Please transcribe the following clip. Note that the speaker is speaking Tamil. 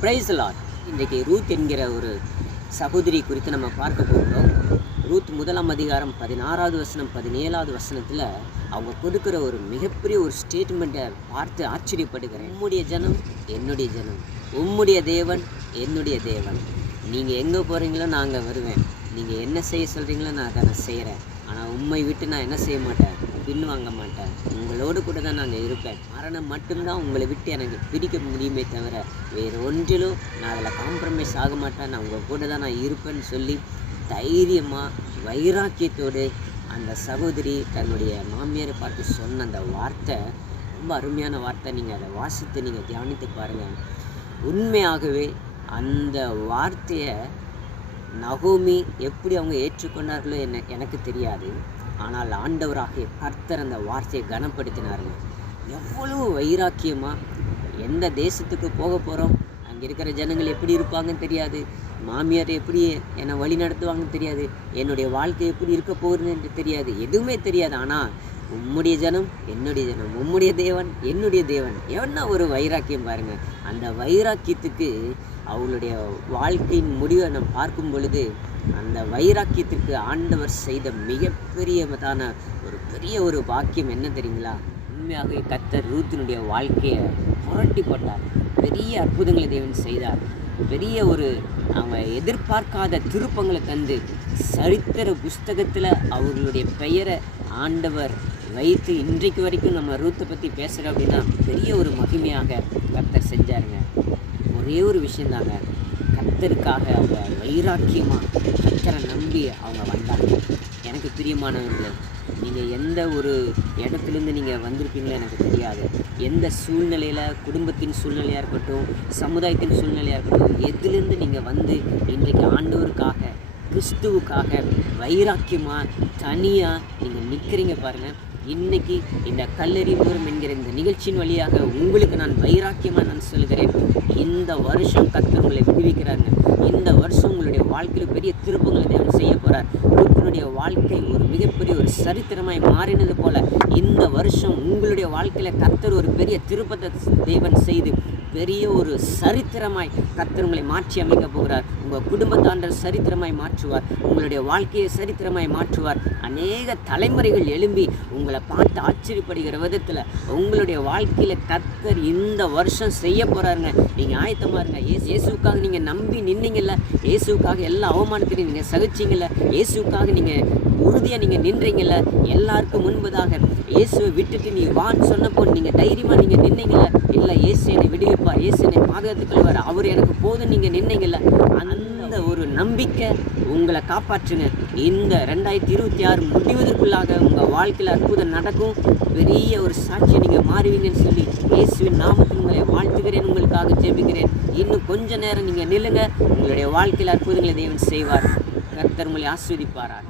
Price Lord. இன்றைக்கு ரூத் என்கிற ஒரு சகோதரி குறித்து நம்ம பார்க்க போகிறோம். ரூத் 1 அதிகாரம் 16வது வசனம் 17வது வசனத்தில் அவங்க கொடுக்குற ஒரு மிகப்பெரிய ஒரு ஸ்டேட்மெண்ட்டை பார்த்து ஆச்சரியப்படுகிறேன். உம்முடைய ஜனம் என்னுடைய ஜனம், உம்முடைய தேவன் என்னுடைய தேவன். நீங்கள் எங்கே போகிறீங்களோ நான் அங்கே வருவேன், நீங்கள் என்ன செய்ய சொல்கிறீங்களோ நான் அதை நான் செய்கிறேன். ஆனால் உண்மை விட்டு நான் என்ன செய்ய மாட்டேன், பின்வாங்க மாட்டேன். உங்களோடு கூட தான் நாங்கள் இருப்பேன். மரணம் மட்டும்தான் உங்களை விட்டு எனக்கு பிரிக்க முடியுமே தவிர வேறு ஒன்றிலும் நான் அதில் காம்ப்ரமைஸ் ஆக மாட்டேன். நான் உங்கள் கூட தான் நான் இருப்பேன்னு சொல்லி தைரியமாக வைராக்கியத்தோடு அந்த சகோதரி தன்னுடைய மாமியாரை பார்த்து சொன்ன அந்த வார்த்தை ரொம்ப அருமையான வார்த்தை. நீங்கள் அதை வாசித்து நீங்கள் தியானித்து பாருங்கள். உண்மையாகவே அந்த வார்த்தையை நகோமி எப்படி அவங்க ஏற்றுக்கொண்டார்களோ எனக்கு தெரியாது. ஆனால் ஆண்டவராகிய கர்த்தர் அந்த வார்த்தையை கனப்படுத்தினாருங்க. எவ்வளவு வைராக்கியமாக எந்த தேசத்துக்கு போக போகிறோம், அங்கே இருக்கிற ஜனங்கள் எப்படி இருப்பாங்கன்னு தெரியாது, மாமியார் எப்படி என்னை வழி நடத்துவாங்கன்னு தெரியாது, என்னுடைய வாழ்க்கை எப்படி இருக்க போகுதுன்னு தெரியாது, எதுவுமே தெரியாது. ஆனால் உம்முடைய ஜனம் என்னுடைய ஜனம், உம்முடைய தேவன் என்னுடைய தேவன். என்ன ஒரு வைராக்கியம் பாருங்கள். அந்த வைராக்கியத்துக்கு அவளுடைய வாழ்க்கையின் முடிவை நம்ம பார்க்கும் பொழுது அந்த வைராக்கியத்திற்கு ஆண்டவர் செய்த மிகப்பெரியதான ஒரு பெரிய ஒரு வாக்கியம் என்ன தெரியுங்களா? உண்மையாக கர்த்தர் ரூத்தினுடைய வாழ்க்கையை புரட்டி போட்டார். பெரிய அற்புதங்களை தேவன் செய்தார். பெரிய ஒரு அவங்க எதிர்பார்க்காத திருப்பங்களை தந்து சரித்திர புஸ்தகத்தில் அவர்களுடைய பெயரை ஆண்டவர் வைத்து இன்றைக்கு வரைக்கும் நம்ம ரூத்தை பற்றி பேசுகிறோம் அப்படின்னா பெரிய ஒரு மகிமையாக கர்த்தர் செஞ்சாருங்க. ஒரே ஒரு விஷயந்தாங்க, கர்த்தருக்காக அவங்க வைராக்கியமாக கர்த்தரை நம்பி அவங்க வந்தாங்க. எனக்கு பிரியமானவர்களே, நீங்கள் எந்த ஒரு இடத்துலேருந்து நீங்கள் வந்திருப்பீங்களோ எனக்கு தெரியாது. எந்த சூழ்நிலையில், குடும்பத்தின் சூழ்நிலையாக இருக்கட்டும், சமுதாயத்தின் சூழ்நிலையாக இருக்கட்டும், எதுலேருந்து நீங்கள் வந்து இன்றைக்கு ஆண்டவருக்காக கிறிஸ்துவுக்காக வைராக்கியமாக தனியாக நீங்கள் நிற்கிறீங்க பாருங்கள். இன்றைக்கி இந்த கல்லறிபுரம் என்கிற இந்த நிகழ்ச்சியின் வழியாக உங்களுக்கு நான் வைராக்கியமாக நான் சொல்கிறேன். இந்த வருஷம் கர்த்தர் உங்களை விடுவிக்கிறாருங்க. இந்த வருஷம் உங்களுடைய வாழ்க்கையில் பெரிய திருப்பங்களை தேவன் செய்ய போகிறார். உங்களுடைய வாழ்க்கை ஒரு மிகப்பெரிய ஒரு சரித்திரமாய் மாறினது போல இந்த வருஷம் உங்களுடைய வாழ்க்கையில் கர்த்தர் ஒரு பெரிய திருப்பத்தை தேவன் செய்து பெரிய ஒரு சரித்திரமாய் கர்த்தர் உங்களை மாற்றி அமைக்க போகிறார். உங்கள் குடும்பத்தாண்டர் சரித்திரமாய் மாற்றுவார். உங்களுடைய வாழ்க்கையை சரித்திரமாய் மாற்றுவார். அநேக தலைமுறைகள் எழும்பி உங்களை பார்த்து ஆச்சரியப்படுகிற விதத்தில் உங்களுடைய வாழ்க்கையில் கர்த்தர் இந்த வருஷம் செய்ய போகிறாருங்க. நீங்கள் ஆயத்தமாக இருங்க. இயேசுக்காக நீங்கள் நம்பி நின்னீங்கல்ல, இயேசுக்காக எல்லா அவமானத்தையும் நீங்கள் சகிச்சிங்கல்ல, இயேசுக்காக நீங்கள் உறுதியாக நீங்கள் நின்றீங்கல்ல, எல்லாருக்கும் முன்பதாக இயேசுவை விட்டுட்டு நீ வான்னு சொன்னப்போ நீங்கள் தைரியமாக நீங்கள் நின்னீங்கல்ல, இல்லை இயேசு என்னை விடுவிப்பார், இயேசு என்னை பாதுகாத்துக்கொள்வார், அவர் எனக்கு போதும் நீங்கள் நின்னீங்கல்ல, அந்த ஒரு நம்பிக்கை உங்களை காப்பாற்றுங்க. இந்த 2026 முடிவதற்குள்ளாக உங்கள் வாழ்க்கையில் அற்புதம் நடக்கும். பெரிய ஒரு சாட்சியை நீங்கள் மாறுவீங்கன்னு சொல்லி இயேசுவின் நாமத்தில் உங்களை வாழ்த்துகிறேன், உங்களுக்காக ஜெபிக்கிறேன். இன்னும் கொஞ்ச நேரம் நீங்கள் நில்லுங்க. உங்களுடைய வாழ்க்கையில் அற்புதங்களை தேவன் செய்வார். கர்த்தர் உங்களை ஆசீர்வதிப்பாரார்.